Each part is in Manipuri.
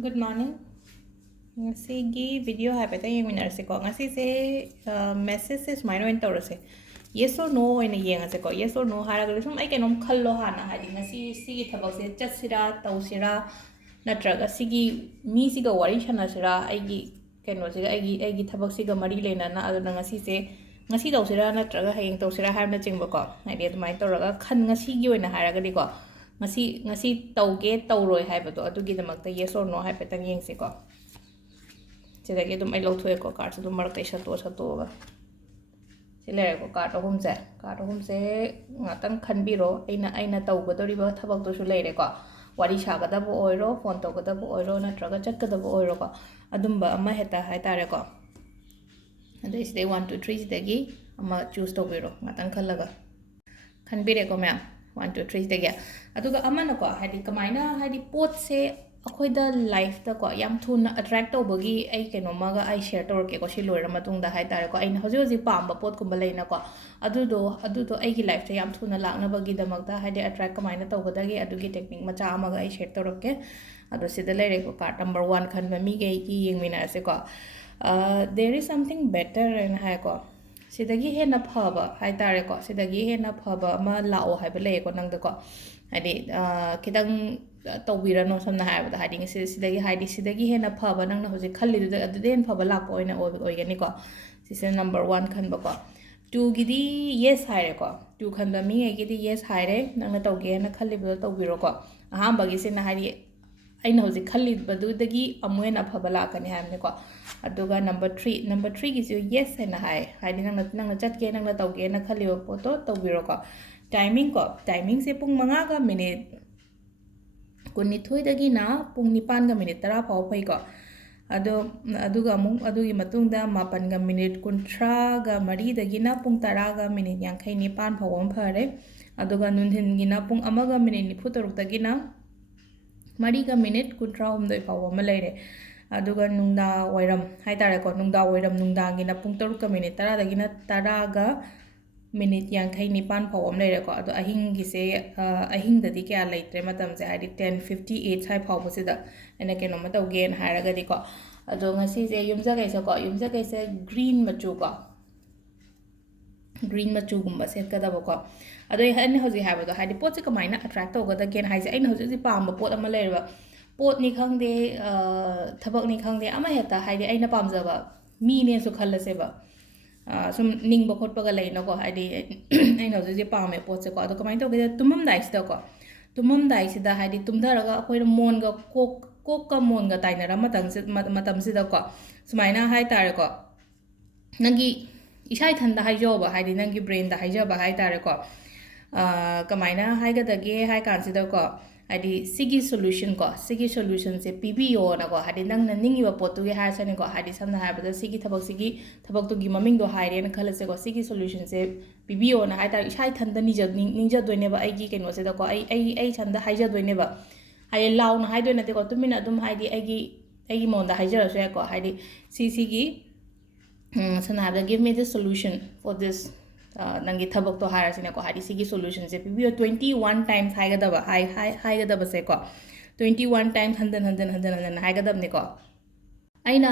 Good morning. Ngasigi video haipeta yengminarase ko. Ngasi se message se sumaino en tawrase. Yes or no oina yengase ko. Yes or no haraga sum ai kenom khallo hana hadi ngasi sigi thabak se chatsira tawsira natraga sigi mi siga wari chanasira aigi keno siga aigi thabak siga mari lena na aduna ngasi tawsira natraga hayeng tawsira harna chingba ko. Hadi adumai tawraga khan ngasi gi oina haraga di ko. Ngasi tauge tauroi haibado adugidamakta yes or no haipetang yengse ko. Sidagi dum ai lothoe ko card dum marak sato ga sile ko card hum se ngatan khanbiro aina tawgadori ba thabak to su leire ko wari saga da bo oiro phone to ga da bo oiro na traga chak da bo oiro ko adumba ama heta haitare ko adai sidai 1 2 3 sidagi ama choose to biro ngatan khallaga khanbire ko ma'am 1 2 3 sidagi aduga amana ko hadi kamaina hadi pot se akoida life ta ko yam thuna attract tawbagi ai kenomaga ai share tawrke ko si loira matungda haitare ko aina hoji hoji pamba pot kumba leina ko adudo ai gi life ta yam thuna lakna bagi damakta hadi attract kamaina tawgadagi adugi technique macha amaga ai share tawrke adu sida leire ko card number 1 khanba mi ge ki yengmina se ko there is something better and hai ko sidagi hena phaba haitare ko sidagi hena phaba ma lao haiba le ko nangda ko hadi kidang tawbirano samna haibada hadi ngisi sidagi hena phaba nangna hoje khalli du adu den phaba lakpo oina oigani ko sise number 1 khanba ko 2 gidi yes haire ko 2 khanba mi gidi yes haire nangna tawge na khalli bu tawbiro ko ahamba gi sina hari aina hoje khalli badu dagi amuena phaba lakani hamne ko aduga number 3 gi ju yes haina hadi nangna chatke nangna tawge na khalli ba poto tawbiro ko timing se pung manga ga minute kunithoi dagi na pung nipan ga minute tara pau pai ko aduga mung adugi matungda mapan ga minute kunthra ga mari dagi na pung tara ga minute yankai nipan pau am phare aduga nundhin gi na pung amaga minute ni phutoruk dagi na mari ga minute kunthra humdoi pau am leire aduga nungda wairam haitare ko nungda wairam nungda gi na pung taruk ga minute tara dagi na tara ga minute yankai nipan pau am leire ko adu ahing gi se ahing dadi kya leitre matam se hadi 10:58 sai pau busida ena keno mataw gen haraga di ko adu ngasi se yumja kai se green machu gumba set ka da ko adu hen hoji habado hadi pot se kamaina attract to ga da gen haise aina hoji pamba pot ama leirba pot ni khangde thabak ni khangde ama heta hadi aina pamjaba mi ne su khallase ba sum ningba khotpaga leina ko hadi aina hoji pame pot se ko adu kamai to ga tumam dai sida ko tumam dai sida hadi tumdaraga akoi mon ga kok ka mon ga tainara matam sida ko sumaina hai tare ko nangi isai thanda haijoba hadi nangi brain da haijaba hai tare ko kamaina haiga dage hai kan sida ko hadi sigi solution se PBO na ko hadi nang na ningi ba potu ge ha sani ko hadi samna ha bada sigi thabak tu gi maming do haire na khala se ko sigi solution se PBO na ha ta isai thanda ninja doine ba ai gi keno se da ko ai thanda haija doine ba hai law na hai doine te ko tumina dum haidi ai mon da haija so ko hadi sigi sana ha give me the solution for this nangi thabak to hara sine ko hadi sigi solution se PBO 21 times haigadaba se ko 21 times handan haigadab ne ko aina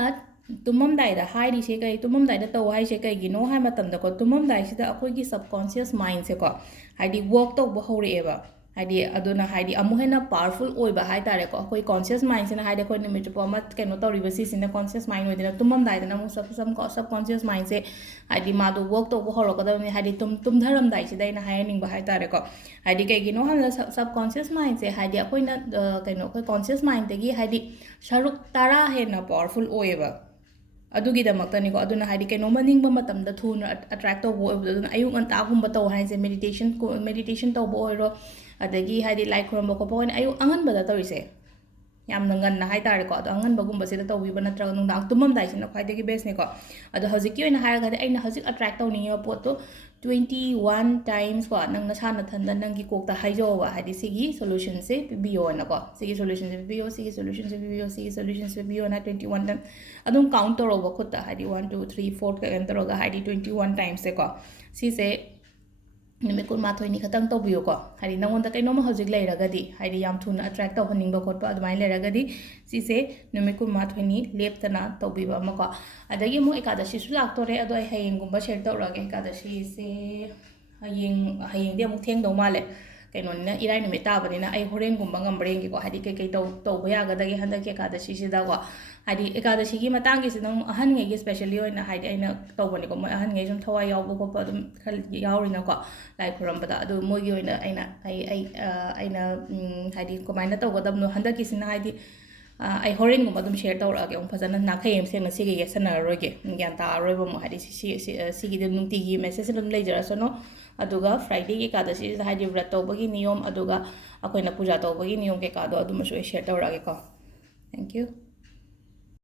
tumam dai da hairi se kai tumam dai da to hai se kai gi no hai matam da ko tumam dai sida akoi gi subconscious mind se ko hadi work to bo hore eba hadi aduna hadi amu hena powerful oi ba hai tare ko akoi conscious mind se na hadi ko nimit po ma keno to riba si sine conscious mind oi dina tumam dai da na mu subconscious mind se hadi ma do work to bo horo ko da ni hadi tum dharam dai se dai na hai ning ba hai tare ko hadi kai gi no ha subconscious mind se hadi akoi na keno ko conscious mind de gi hadi sharuk tara hena powerful oi ba adugi da maktani ko aduna hadi ke no maning ba matam da thun attract to bo aduna ayung an ta gum ba to hai se meditation to bo ro adagi hadi like krom ko po ni ayung angan ba da to ise yam nangan na hai tare ko adu angan ba gum ba se da to wi ba natra nung dang tumam dai sin khai degi best ne ko adu hojik ki na ha ga ai na hojik attract to ni po to 21 times ko nang na sa na thanda nang gi kok ta hai jo ba hadi sigi solution se PBO na ko sigi solution se PBO sigi solution se PBO sigi solution se PBO na 21 time adum count to ro ba khutta hadi 1 2 3 4 ka enter ga hadi 21 times se ko si se ꯅꯨꯃꯤꯠ 12ꯅꯤ ꯈꯛꯇꯪ ꯇꯧꯕꯤꯌꯨꯀꯣ ꯍꯥꯏꯗꯤ ꯅꯪꯉꯣꯟꯗ ꯀꯩꯅꯣꯝꯃ ꯍꯧꯖꯤꯛ ꯂꯩꯔꯒꯗꯤ ꯍꯥꯏꯗꯤ ꯌꯥꯝ ꯊꯨꯅ ꯑꯦꯇ꯭ꯔꯦꯛ ꯇꯧꯍꯟꯅꯤꯡꯕ ꯈꯣꯠꯄ ꯑꯗꯨꯃꯥꯏꯅ ꯂꯩꯔꯒꯗꯤ ꯁꯤꯁꯦ ꯅꯨꯃꯤꯠ 12ꯅꯤ ꯂꯦꯞꯇꯅ ꯇꯧꯕꯤꯕ ꯑꯃꯀꯣ ꯑꯗꯒꯤ ꯑꯃꯨꯛ ꯑꯦꯀꯥꯗꯁꯤꯁꯨ ꯂꯥꯛꯇꯣꯔꯦ ꯑꯗꯣ ꯑꯩ ꯍꯌꯦꯡꯒꯨꯝꯕ ꯁꯦꯌꯔ ꯇꯧꯔꯛꯑꯒꯦ ꯑꯦꯀꯥꯗꯁꯤꯁꯦ ꯍꯌꯦꯡꯗꯤ ꯑꯃꯨꯛ ꯊꯦꯡꯗꯧ ꯃꯥꯜꯂꯦ ꯀꯩꯅꯣꯅꯤꯅ ꯏꯔꯥꯏ ꯅꯨꯃꯤꯠ ꯇꯥꯕꯅꯤꯅ ꯑꯩ ꯍꯣꯔꯦꯟꯒꯨꯝꯕ ꯉꯝꯕ꯭ꯔꯥ ꯌꯦꯡꯒꯦꯀꯣ ꯍꯥꯏꯗꯤ ꯀꯩꯀꯩ ꯇꯧꯕ ꯌꯥꯒꯗꯒꯦ ꯍꯟꯗꯛꯀꯤ ꯑꯦꯀꯥꯗꯁꯤꯁꯤꯗꯀꯣ ꯍꯥꯏꯗꯤ ꯑꯦꯀꯥꯗꯁꯤꯒꯤ ꯃꯇꯥꯡꯒꯤꯁꯤꯅ ꯑꯃꯨꯛ ꯑꯍꯟꯉꯩꯒꯤ ꯁ꯭ꯄꯦꯁꯦꯜꯂꯤ ꯑꯣꯏꯅ ꯍꯥꯏꯗꯤ ꯑꯩꯅ ꯇꯧꯕꯅꯤꯀꯣ ꯃꯣꯏ ꯑꯍꯟꯉꯩ ꯁꯨꯝ ꯊꯋꯥꯏ ꯌꯥꯎꯕ ꯈꯣꯠꯄ ꯑꯗꯨꯝ ꯈꯔ ꯌꯥꯎꯔꯤꯅꯀꯣ ꯂꯥꯏ ꯈꯨꯔꯝꯕꯗ ꯑꯗꯨ ꯃꯣꯏꯒꯤ ꯑꯣꯏꯅ ꯑꯩꯅ ꯍꯥꯏꯗꯤ ꯀꯃꯥꯏꯅ ꯇꯧꯒꯗꯕꯅꯣ ꯍꯟꯗꯛꯀꯤꯁꯤꯅ ꯍꯥꯏꯗꯤ ꯑꯩ ꯍꯣꯔꯦꯟꯒꯨꯝꯕ ꯑꯗꯨꯝ ꯁꯦꯌꯔ ꯇꯧꯔꯛꯑꯒꯦ ꯑꯃꯨꯛ ꯐꯖꯅ ꯅꯥꯈꯩ ꯑꯃ ꯁꯦꯡꯅ ꯁꯤꯒ ꯌꯦꯠꯁꯟꯅꯔꯔꯣꯏꯒꯦ ꯒ꯭ꯌꯥꯟ ꯇꯥꯔꯔꯣꯏꯕ ꯑꯃꯨꯛ ꯍꯥꯏꯗꯤ ꯁꯤꯒꯤꯗꯤ ꯅꯨꯡꯇꯤꯒꯤ ꯃꯦꯁꯦꯖ ꯑꯗꯨꯝ ꯂꯩꯖꯔꯁꯅꯨ ꯑꯗꯨꯒ ꯐ꯭ꯔꯥꯏꯗꯦꯒꯤ ꯀꯩꯀꯥꯗꯁꯤꯗ ꯍꯥꯏꯗꯤ व्रत ꯇꯧꯕꯒꯤ ꯅꯤꯌꯣꯝ ꯑꯗꯨꯒ ꯑꯩꯈꯣꯏꯅ ꯄꯨꯖꯥ ꯇꯧꯕꯒꯤ ꯅꯤꯌꯣꯝ ꯀꯩꯀꯥꯗꯣ ꯑꯗꯨꯃꯁꯨ ꯑꯩ ꯁꯦꯌꯔ ꯇꯧꯔꯛꯑꯒꯦꯀꯣ ꯊꯦꯡꯛ ꯌꯨ